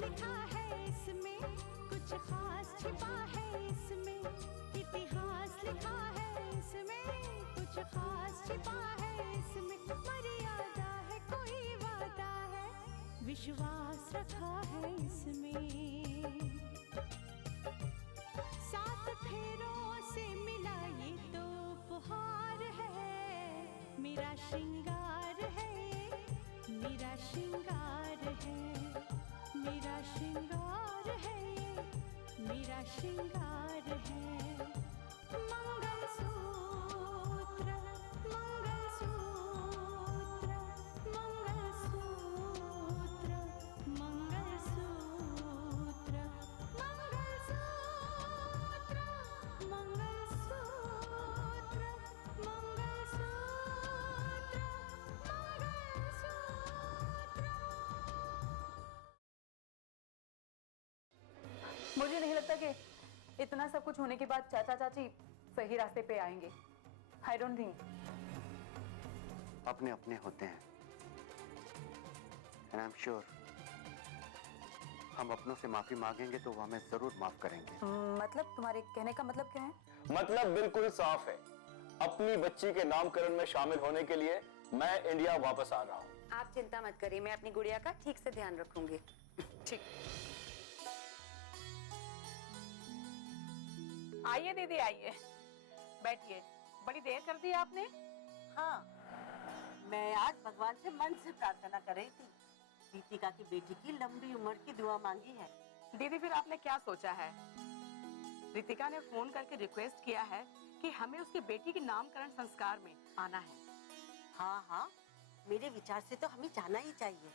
लिखा है इसमें, कुछ खास छिपा है इसमें, इतिहास लिखा है इसमें, कुछ खास छिपा है इसमें, मर्यादा है कोई वादा है, विश्वास रखा है इसमें। सात फेरों से मिला ये तो उपहार है, मेरा श्रृंगार है, मेरा श्रृंगार है, मेरा श्रृंगार है, मेरा श्रृंगार है। मंगलसूत्र, मंगलसूत्र, मंगलसूत्र, मंगलसूत्र, मंगलसूत्र, मंगलसूत्र, मंगलसूत्र। मुझे नहीं लगता कि इतना सब कुछ होने के बाद चाचा चाची सही रास्ते पे आएंगे। I don't think। अपने अपने होते हैं and I'm sure हम अपनों से माफी मांगेंगे तो वो हमें जरूर माफ करेंगे। मतलब तुम्हारे कहने का मतलब क्या है? मतलब बिल्कुल साफ है, अपनी बच्ची के नामकरण में शामिल होने के लिए मैं इंडिया वापस आ रहा हूँ। आप चिंता मत करिए, मैं अपनी गुड़िया का ठीक से ध्यान रखूंगी। ठीक। आइए दीदी आइए, बैठिए। बड़ी देर कर दी आपने। हाँ, मैं आज भगवान से मन से प्रार्थना कर रही थी। दीपिका की बेटी की लंबी उम्र की दुआ मांगी है। दीदी फिर आपने क्या सोचा है? रितिका ने फोन करके रिक्वेस्ट किया है कि हमें उसकी बेटी के नामकरण संस्कार में आना है। हाँ हाँ, मेरे विचार से तो हमें जाना ही चाहिए।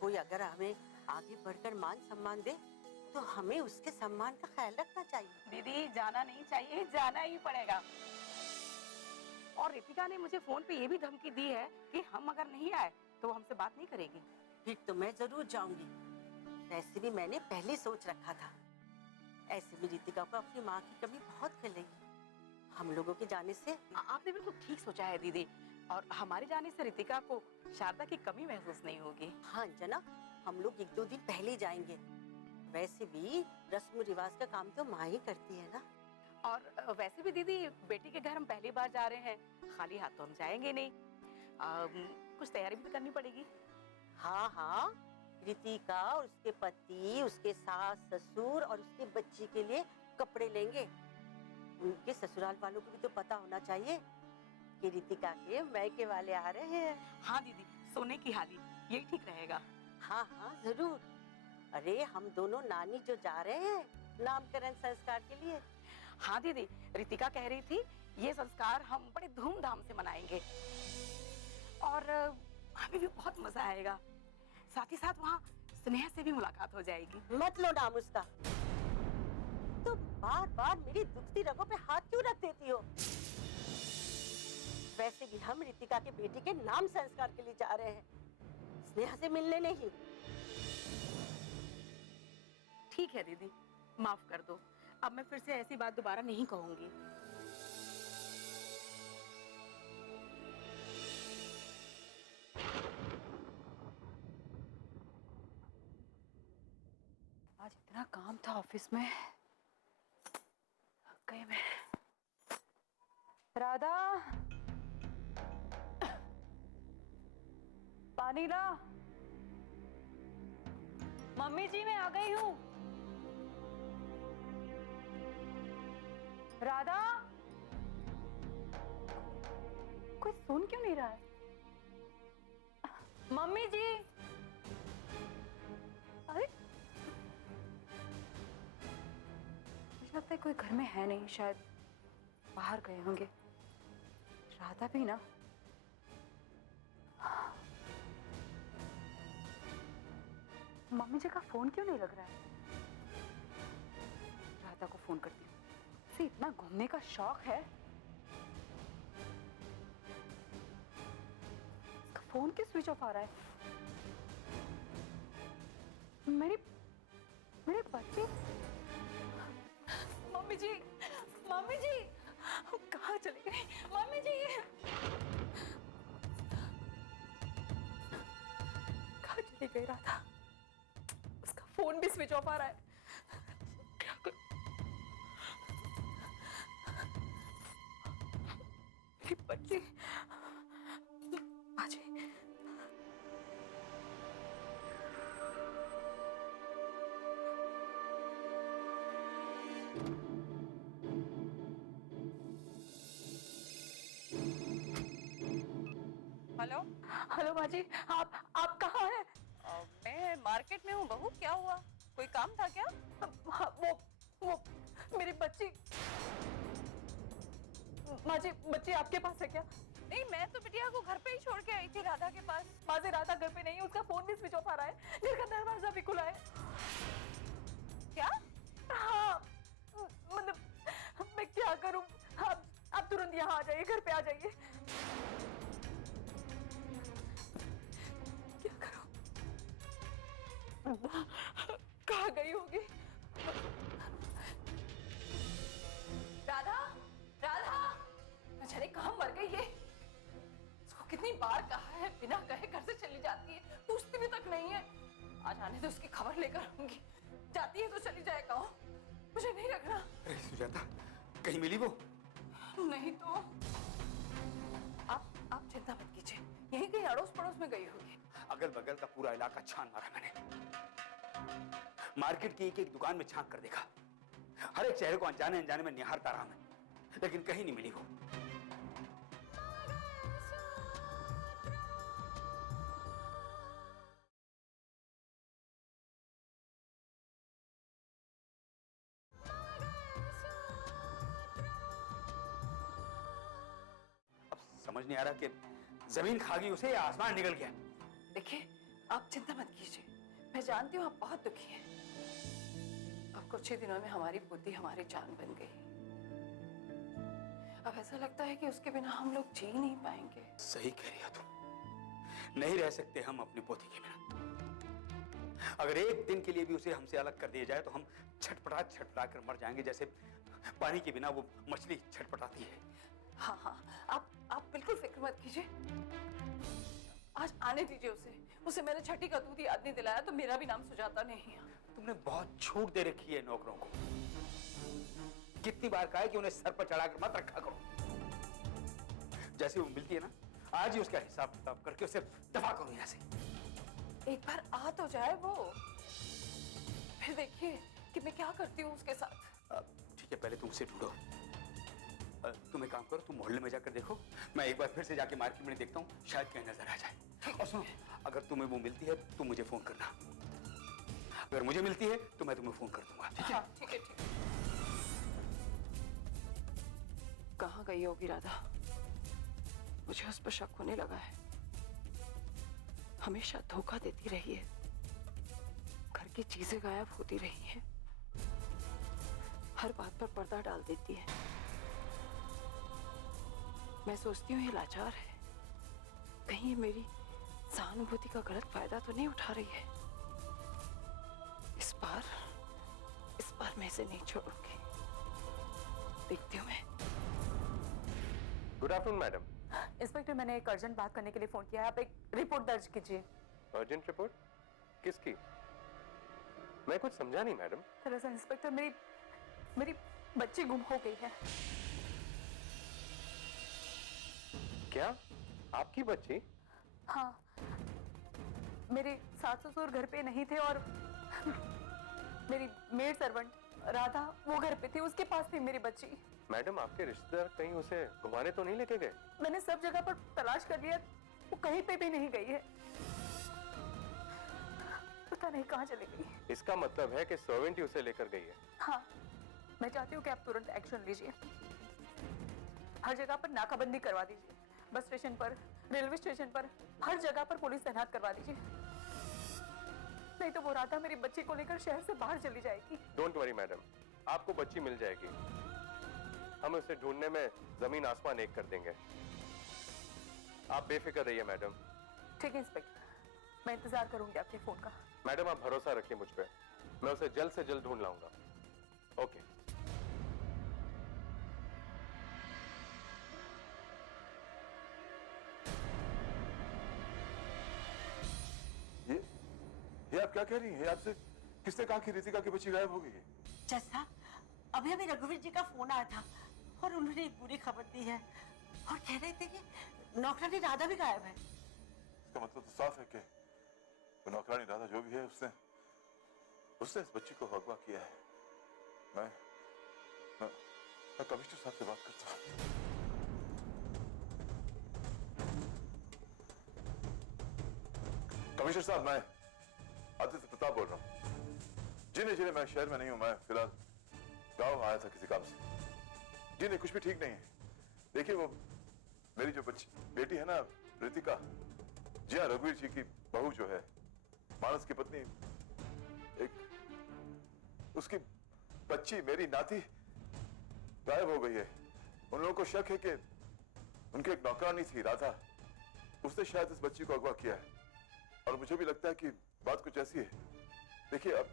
कोई अगर हमें आगे बढ़कर मान सम्मान दे तो हमें उसके सम्मान का ख्याल रखना चाहिए। दीदी जाना नहीं चाहिए, जाना ही पड़ेगा। और रितिका ने मुझे फोन पे ये भी धमकी दी है कि हम अगर नहीं आए तो वो हमसे बात नहीं करेगी। फिर तो मैं जरूर जाऊंगी। वैसे भी मैंने पहले सोच रखा था। ऐसे भी रितिका को अपनी माँ की कमी बहुत खलेगी। हम लोगों के जाने से आपने बिल्कुल ठीक सोचा है दीदी, और हमारे जाने से रितिका को शारदा की कमी महसूस नहीं होगी। हाँ जना, हम लोग 1-2 दिन पहले ही जाएंगे। वैसे भी रस्म रिवाज का काम तो माँ ही करती है ना। और वैसे भी दीदी बेटी के घर हम पहली बार जा रहे हैं, खाली हाथ तो हम जाएंगे नहीं। कुछ तैयारी भी करनी पड़ेगी। हाँ हाँ, रितिका और उसके पति, उसके सास ससुर और उसकी बच्ची के लिए कपड़े लेंगे। उनके ससुराल वालों को भी तो पता होना चाहिए कि रितिका के मायके वाले आ रहे हैं। हाँ दीदी, सोने की हाली, यही ठीक रहेगा। हाँ हाँ जरूर। अरे हम दोनों नानी जो जा रहे हैं नामकरण संस्कार के लिए। हाँ दीदी, रितिका कह रही थी ये संस्कार हम बड़े धूमधाम से मनाएंगे और हमें भी बहुत मजा आएगा। साथ ही साथ वहाँ स्नेहा से भी मुलाकात हो जाएगी। मत लो नाम उसका। तो बार बार मेरी दुखती रगों पे हाथ क्यों रख देती हो? वैसे भी हम रितिका के बेटी के नाम संस्कार के लिए जा रहे हैं, स्नेहा से मिलने नहीं। ठीक है दीदी, माफ कर दो। अब मैं फिर से ऐसी बात दोबारा नहीं कहूंगी। आज इतना काम था ऑफिस में, थक गई मैं। राधा, पानी ला। मम्मी जी मैं आ गई हूँ। राधा, कोई सुन क्यों नहीं रहा है? मम्मी जी। अरे मुझे लगता है कोई घर में है नहीं, शायद बाहर गए होंगे। राधा भी ना। मम्मी जी का फोन क्यों नहीं लग रहा है? राधा को फोन करती हूँ। इसे इतना घूमने का शौक है, इसका फोन क्यों स्विच ऑफ आ रहा है? मेरे बच्चे। मम्मी जी, मम्मी जी कहाँ चली गई? मम्मी जी कहाँ चली गई राधा? उसका फोन फोन भी स्विच ऑफ आ रहा है। क्या कर... मेरी बच्ची बाजी। हेलो। हेलो बाजी, आप कहाँ हैं? मैं मार्केट में हूँ बहू, क्या हुआ? कोई काम था क्या? हाँ, वो मेरी बच्ची। माँ जी, बच्ची आपके पास है क्या? नहीं, मैं तो बिटिया को घर पे ही छोड़ के आई थी राधा के पास। माँ जी, राधा घर पे नहीं है, उसका फोन भी स्विच ऑफ आ रहा है, घर का दरवाजा भी खुला है। क्या? हाँ, मतलब मैं क्या करूं? आप तुरंत यहाँ आ जाइए, घर पे आ जाइए। क्या करूं? कहाँ गई होगी? राधा, राधा, न जाने कहाँ मर गई ये। इसको कितनी बार कहा है बिना कहे घर से चली जाती है, पूछती भी तक नहीं है। आज आने तो उसकी खबर लेकर आऊंगी। जाती है तो चली जाए, कहो मुझे नहीं रखना। अरे सुजाता, कहीं मिली वो? नहीं तो आप चिंता मत कीजिए, यहीं कहीं अड़ोस पड़ोस में गई होगी। अगल बगल का पूरा इलाका छान मारा मैंने, मार्केट की एक एक दुकान में झांक कर देखा, हर एक चेहरे को अनजाने अनजाने में निहारता रहा मैं, लेकिन कहीं नहीं मिली वो। समझ नहीं आ रहा कि जमीन खा गई उसे या आसमान निकल गया। देखिए, आप चिंता मत कीजिए, मैं जानती हूँ आप बहुत दुखी हैं। अब कुछ ही दिनों में हमारी पोती हमारी जान बन गई। अब ऐसा लगता है कि उसके बिना हम लोग जी नहीं पाएंगे। सही कह रही हो तुम, नहीं रह सकते हम अपनी पोती के बिना। अगर एक दिन के लिए भी उसे हमसे अलग कर दिया जाए तो हम छटपटा छटपटा कर मर जाएंगे, जैसे पानी के बिना वो मछली छटपटाती है। हाँ हाँ, आप बिल्कुल फिक्र मत कीजिए। आज आने दीजिए उसे मैंने छठी का दूध याद नहीं दिलाया तो मेरा भी नाम सुजाता नहीं है। तुमने बहुत छूट दे रखी है नौकरों को। कितनी बार कहा है कि उन्हें सर पर चढ़ाकर मत रखा करो। जैसे वो मिलती है ना, आज ही उसका हिसाब किताब करके उसे दफा करो यहाँ से। एक बार आ तो जाए वो, फिर देखिए कि मैं क्या करती हूँ उसके साथ। ठीक है, पहले तुम उसे ढूंढो। तुम एक काम करो, तुम मोहल्ले में जाकर देखो, मैं एक बार फिर से जाके मार्केट में देखता हूँ, शायद कहीं नजर आ जाए। और सुनो, अगर तुम्हें वो मिलती है तो मुझे फोन करना, अगर मुझे मिलती है तो मैं तुम्हें फोन कर दूंगा। ठीक है? ठीक है, ठीक है। कहाँ गई होगी राधा? मुझे उस पर शक होने लगा है। हमेशा धोखा देती रही है, घर की चीजें गायब होती रही हैं, हर बात पर पर्दा डाल देती है। मैं सोचती हूँ ये लाचार है, कहीं ये मेरी सहानुभूति का गलत फायदा तो नहीं उठा रही है। इस बार मैं इसे नहीं छोड़ूंगी। देखती हूँ मैं। Good afternoon madam. इंस्पेक्टर, मैंने एक अर्जेंट बात करने के लिए फोन किया है, आप एक रिपोर्ट दर्ज कीजिए। Urgent report? किसकी? मैं कुछ समझा नहीं मैडम। दरअसल इंस्पेक्टर, मेरी बच्ची गुम हो गई है। क्या? आपकी बच्ची? हाँ, मेरे सास ससुर घर पे नहीं थे और मेरी मेड सर्वेंट राधा वो घर पे थी, उसके पास थी मेरी बच्ची। मैडम, आपके रिश्तेदार कहीं उसे घुमाने तो नहीं लेके गए? मैंने सब जगह पर तलाश कर लिया, वो कहीं पे भी नहीं गई है, पता नहीं कहाँ चली गई। इसका मतलब है कि सर्वेंट ही उसे लेकर गई है। हाँ, मैं चाहती हूँ कि आप तुरंत एक्शन लीजिए। हर जगह पर नाकाबंदी करवा दीजिए, बस स्टेशन पर, रेलवे स्टेशन पर, हर जगह पर पुलिस तैनात करवा दीजिए, नहीं तो वो राधा मेरी बच्ची को लेकर शहर से बाहर चली जाएगी। डोंट वरी मैडम, आपको बच्ची मिल जाएगी। हम उसे ढूंढने में जमीन आसमान एक कर देंगे, आप बेफिक्र रहिए मैडम। ठीक है इंस्पेक्टर, मैं इंतजार करूंगी आपके फोन का। मैडम, आप भरोसा रखिए मुझ पे, मैं उसे जल्द से जल्द ढूंढ लाऊंगा। ओके। ये आप क्या कह रही हैं? आपसे किसने कहा कि रितिका की बच्ची गायब हो गई है? जज साहब, अभी अभी रघुवीर जी का फोन आया था और उन्होंने एक बुरी खबर दी है और कह रहे थे कि नौकरानी राधा भी गायब है। इसका मतलब तो साफ है कि वो नौकरानी राधा जो भी है उसने इस बच्ची को अगवा किया है। मैं कमिश्नर साहब से बात करता हूँ। कमिश्नर साहब, मैं आदित्य प्रताप बोल रहा हूँ। जिन्हें मैं शहर में नहीं हूं, मैं फिलहाल गांव आया था किसी काम से। जिन्हें कुछ भी ठीक नहीं है। देखिए, वो मेरी जो बेटी है ना रितिका, जी हाँ, रघुवीर जी की बहू जो है, मानस की पत्नी, एक उसकी बच्ची, मेरी नाती गायब हो गई है। उन लोगों को शक है कि उनकी एक नौकरानी थी राधा, उसने शायद इस बच्ची को अगवा किया है और मुझे भी लगता है कि बात कुछ ऐसी है। देखिए, अब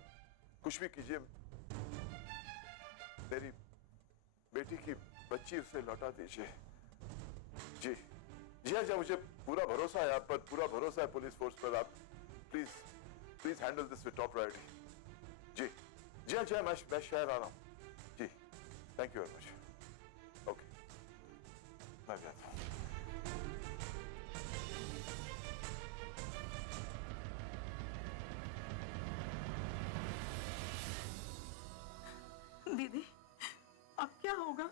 कुछ भी कीजिए, मेरी बेटी की बच्ची उसे लौटा दीजिए। जी जी हाँ, मुझे पूरा भरोसा है आप पर, पूरा भरोसा है पुलिस फोर्स पर। आप please handle this with top priority. जी हाँ, मैं शहर आ रहा हूँ। जी, thank you very much. Okay, मैं भी आता हूँ। दीदी, अब क्या होगा?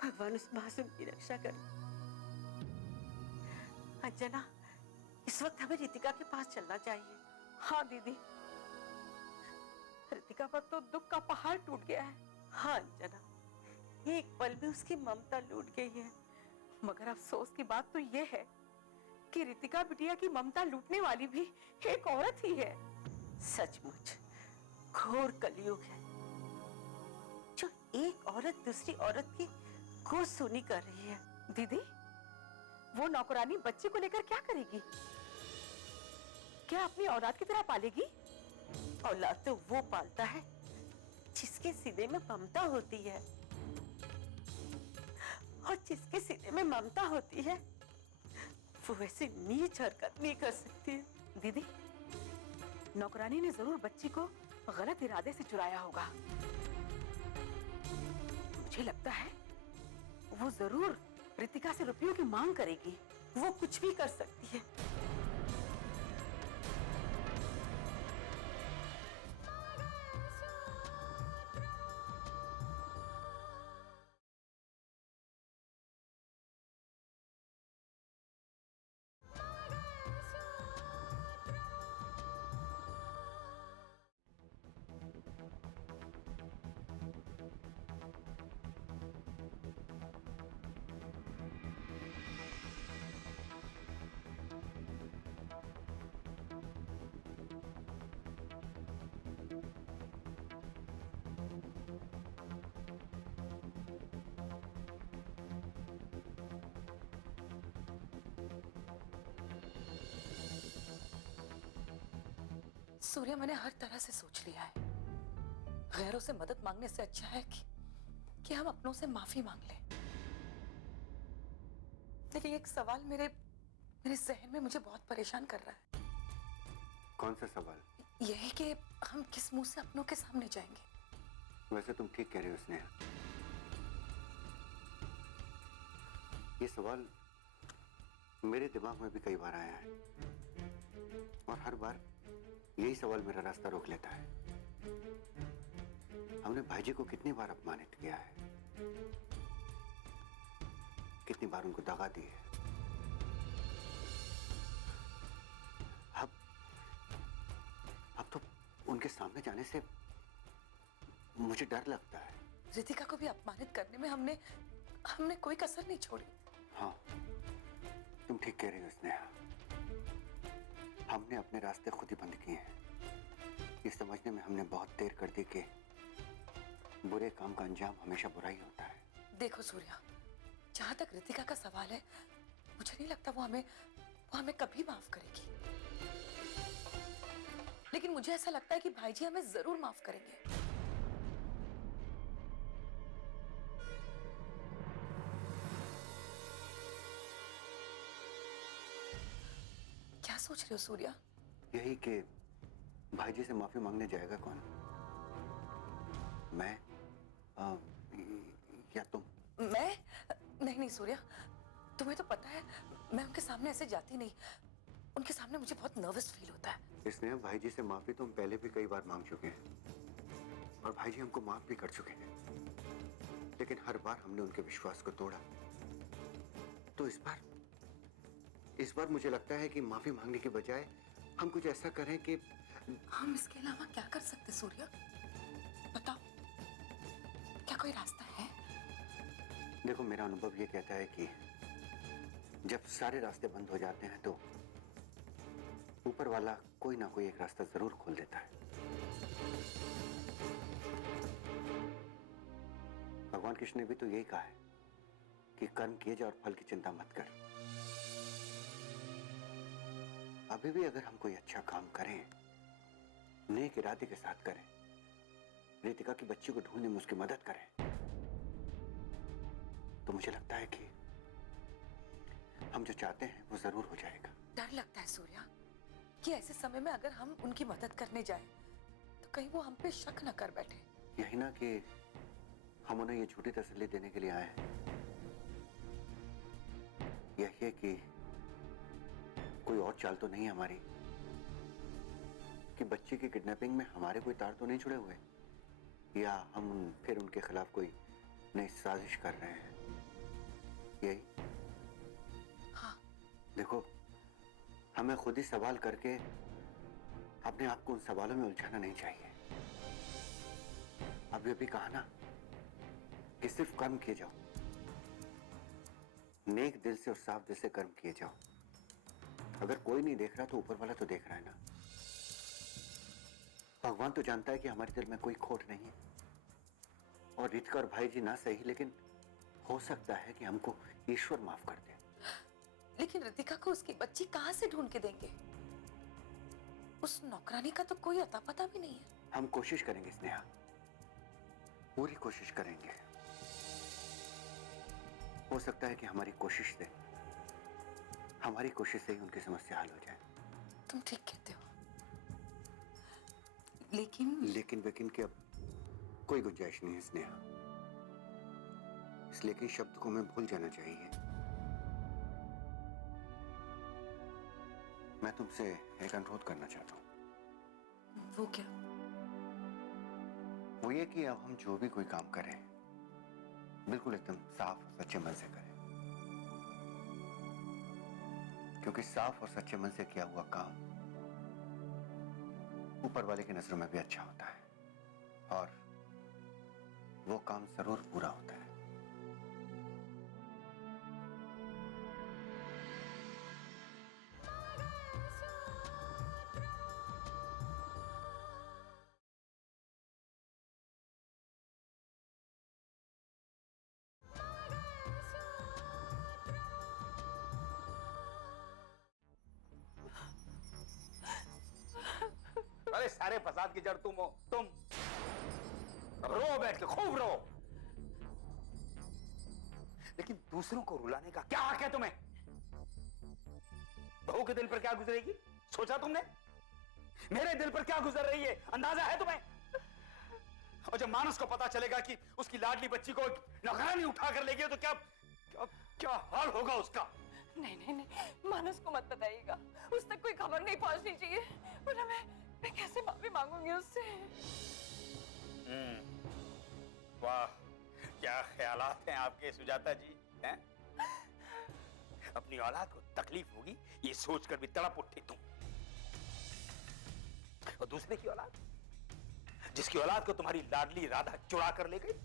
भगवान उस मासूम की रक्षा करे। अंजना, इस वक्त हमें रितिका के पास चलना चाहिए। हाँ दीदी, रितिका पर तो दुख का पहाड़ टूट गया है। हाँ अंजना, एक पल में उसकी ममता लूट गई है। मगर अफसोस की बात तो ये है कि रितिका बिटिया की ममता लूटने वाली भी एक औरत ही है। सचमुच घोर कलयुग है, जो एक औरत दूसरी औरत की गोद सुनी कर रही है। दीदी, वो नौकरानी बच्चे को लेकर क्या करेगी? क्या अपनी औलाद की तरह पालेगी? औलाद तो वो पालता है जिसके सीने में ममता होती है, और जिसके सीने में ममता होती है वो ऐसी नीच हरकत नहीं कर सकती है। दीदी, नौकरानी ने जरूर बच्ची को गलत इरादे से चुराया होगा। मुझे लगता है वो जरूर रितिका से रुपयों की मांग करेगी। वो कुछ भी कर सकती है। सूर्या, मैंने हर तरह से सोच लिया है। गैरों से मदद मांगने से अच्छा है कि हम अपनों से माफी मांग लें। लेकिन एक सवाल मेरे जहन में मुझे बहुत परेशान कर रहा है। कौन सा सवाल? यही कि हम किस मुंह से अपनों के सामने जाएंगे। वैसे तुम ठीक कह रहे हो स्नेहा, ये सवाल मेरे दिमाग में भी कई बार आया है और हर बार यही सवाल मेरा रास्ता रोक लेता है। हमने भाईजी को कितनी बार अपमानित किया है, कितनी बार उनको दगा दी है। अब तो उनके सामने जाने से मुझे डर लगता है। रितिका को भी अपमानित करने में हमने कोई कसर नहीं छोड़ी। हाँ, तुम ठीक कह रही हो स्नेहा, हमने अपने रास्ते खुद ही बंद किए हैं। ये समझने में हमने बहुत देर कर दी कि बुरे काम का अंजाम हमेशा बुरा ही होता है। देखो सूर्या, जहां तक रितिका का सवाल है, मुझे नहीं लगता वो हमें कभी माफ करेगी। लेकिन मुझे ऐसा लगता है कि भाईजी हमें जरूर माफ करेंगे। क्या सोच रहे हो सूर्या? यही कि भाईजी से माफी मांगने जाएगा कौन? मैं या तुम? मैं नहीं नहीं सूर्या, तुम्हें तो पता है मैं उनके सामने ऐसे जाती नहीं। उनके सामने मुझे बहुत नर्वस फील होता है। इसने भाईजी से माफी तो हम पहले भी कई बार मांग चुके हैं और भाईजी हमको माफ भी कर चुके हैं, लेकिन हर बार हमने उनके विश्वास को तोड़ा। तो इस बार मुझे लगता है कि माफी मांगने के बजाय हम कुछ ऐसा करें कि हम इसके अलावा क्या कर सकते सूर्या? बताओ, क्या कोई रास्ता है? देखो, मेरा अनुभव ये कहता है कि जब सारे रास्ते बंद हो जाते हैं तो ऊपर वाला कोई ना कोई एक रास्ता जरूर खोल देता है। भगवान कृष्ण ने भी तो यही कहा है कि कर्म किए जा और फल की चिंता मत कर। अभी भी अगर हम कोई अच्छा काम करें, नेक इरादे के साथ करें, रितिका की बच्ची को ढूंढने में उसकी मदद करें, तो मुझे लगता है कि हम जो चाहते हैं वो जरूर हो जाएगा। डर लगता है सूर्या कि ऐसे समय में अगर हम उनकी मदद करने जाएं, तो कहीं वो हम पे शक न कर बैठे। यही ना कि हम उन्हें ये झूठी तसल्ली देने के लिए आए हैं। यही है कि कोई और चाल तो नहीं है हमारी, कि बच्ची की किडनैपिंग में हमारे कोई तार तो नहीं जुड़े हुए, या हम फिर उनके खिलाफ कोई नई साजिश कर रहे हैं। यही? हाँ। देखो, हमें खुद ही सवाल करके अपने आप को उन सवालों में उलझाना नहीं चाहिए। अभी कहा ना कि सिर्फ कर्म किए जाओ, नेक दिल से और साफ दिल से कर्म किए जाओ। अगर कोई नहीं देख रहा तो ऊपर वाला तो देख रहा है ना। भगवान तो जानता है कि हमारे दिल में कोई खोट नहीं है, और रितिका और भाई जी ना सही, लेकिन हो सकता है कि हमको ईश्वर माफ कर दे। लेकिन रितिका को उसकी बच्ची कहां से ढूंढ के देंगे? उस नौकरानी का तो कोई अता पता भी नहीं है। हम कोशिश करेंगे स्नेहा, पूरी कोशिश करेंगे। हो सकता है कि हमारी कोशिश से ही उनकी समस्या हल हो जाए। तुम ठीक कहते हो, लेकिन की अब कोई गुंजाइश नहीं है स्नेहा। इस लेकिन शब्द को हमें भूल जाना चाहिए। मैं तुमसे एक अनुरोध करना चाहता हूँ। वो क्या? वो ये कि अब हम जो भी कोई काम करें, बिल्कुल एकदम साफ और सच्चे मन से करें, क्योंकि साफ और सच्चे मन से किया हुआ काम ऊपर वाले की नजरों में भी अच्छा होता है, और वो काम जरूर पूरा होता है। अरे सारे फसाद की जड़ तुम हो। तुम रो बैठ के, खूब रो, लेकिन दूसरों को रुलाने का क्या हक है तुम्हें? बहू के दिल पर क्या गुजरेगी, सोचा तुमने? मेरे दिल पर क्या गुजर रही है, अंदाजा है तुम्हें? और जब मानस को पता चलेगा कि उसकी लाडली बच्ची को नौकरानी उठा कर ले गई, तो क्या क्या क्या हाल होगा उसका? नहीं नहीं नहीं, मानस को मत बताइएगा, उस तक कोई खबर नहीं पहुंचनी चाहिए, वरना मैं कैसे माफी मांगूंगी उससे। वाह, क्या ख्यालात हैं आपके सुजाता जी, हैं? अपनी औलाद को तकलीफ होगी ये सोचकर भी तड़प उठे तुम, और दूसरे की औलाद, जिसकी औलाद को तुम्हारी लाडली राधा चुरा कर ले गई।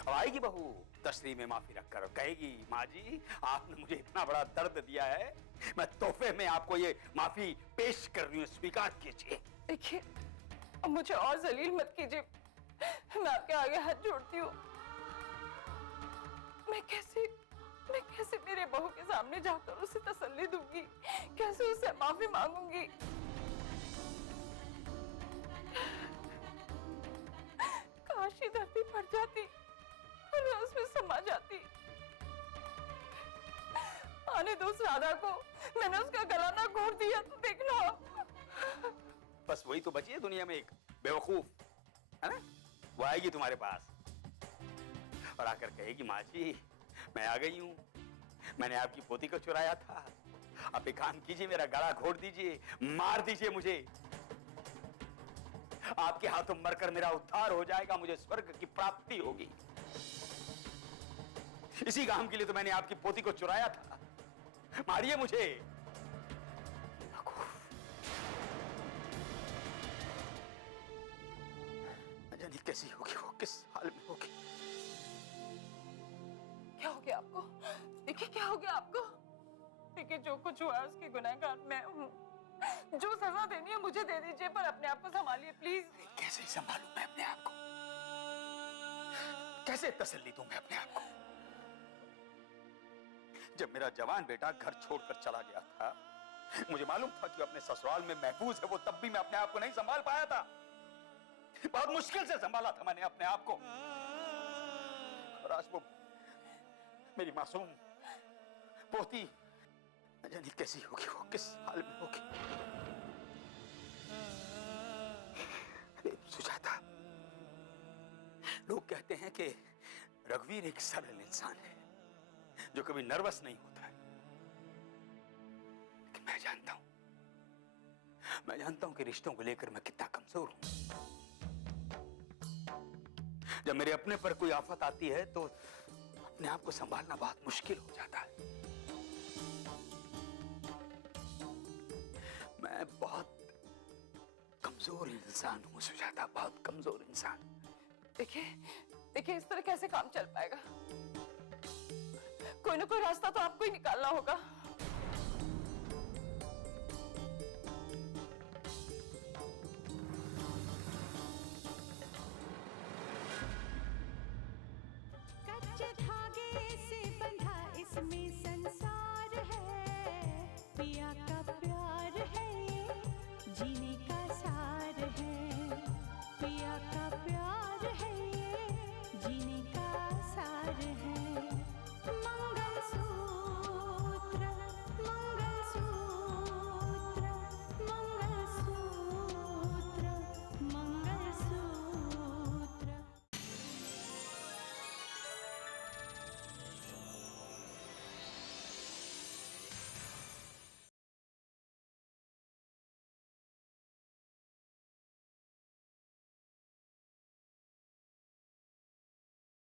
अब आएगी बहू तशरी में माफी रखकर और कहेगी, माँ जी आपने मुझे इतना बड़ा दर्द दिया है, मैं तोहफे में आपको ये माफी पेश कर रही हूँ, स्वीकार कीजिए। देखिए, अब मुझे और जलील मत कीजिए, मैं आपके आगे हाथ जोड़ती हूँ। मैं कैसे मेरे बहू के सामने जाकर उसे तसल्ली दूंगी, कैसे उससे माफी मांगूंगी? काश ये धरती फट जाती और मैं उसमें समा जाती। आने दो उस राधा को, मैंने उसका गला ना घोट दिया तो देखना आप। बस वही तो बची है दुनिया में, एक बेवकूफ, है ना? वो आएगी तुम्हारे पास और आकर कहेगी माँ जी मैं आ गई हूं, मैंने आपकी पोती को चुराया था, आप एक काम कीजिए मेरा गला घोट दीजिए, मार दीजिए मुझे, आपके हाथों मरकर मेरा उद्धार हो जाएगा, मुझे स्वर्ग की प्राप्ति होगी। इसी काम के लिए तो मैंने आपकी पोती को चुराया था, मारिए मुझे। न जाने कैसी होगी वो, किस हाल में होगी। क्या हो गया आपको? देखिए क्या हो गया आपको? देखिए जो कुछ हुआ है उसकी गुनहगार मैं हूँ, जो सजा देनी है मुझे दे दीजिए, पर अपने आप को संभालिए प्लीज। कैसे संभालूं मैं अपने आप को, कैसे तसल्ली दूं मैं अपने आप को? जब मेरा जवान बेटा घर छोड़कर चला गया था, मुझे मालूम था कि अपने ससुराल में महफूज है वो, तब भी मैं अपने आप को नहीं संभाल पाया था। बहुत मुश्किल से संभाला था मैंने अपने आप को, और आज वो मेरी मासूम पोती न जाने कैसी होगी वो, किस हाल में होगी। सुजाता, लोग कहते हैं कि रघुवीर एक सरल इंसान है जो कभी नर्वस नहीं होता है, लेकिन मैं जानता हूं कि रिश्तों को लेकर मैं कितना कमजोर हूं। जब मेरे अपने पर कोई आफत आती है तो अपने आप को संभालना बहुत मुश्किल हो जाता है। मैं बहुत कमजोर इंसान हूं सुजाता, बहुत कमजोर इंसान। देखिए इस तरह कैसे काम चल पाएगा? कोई ना कोई रास्ता तो आपको ही निकालना होगा।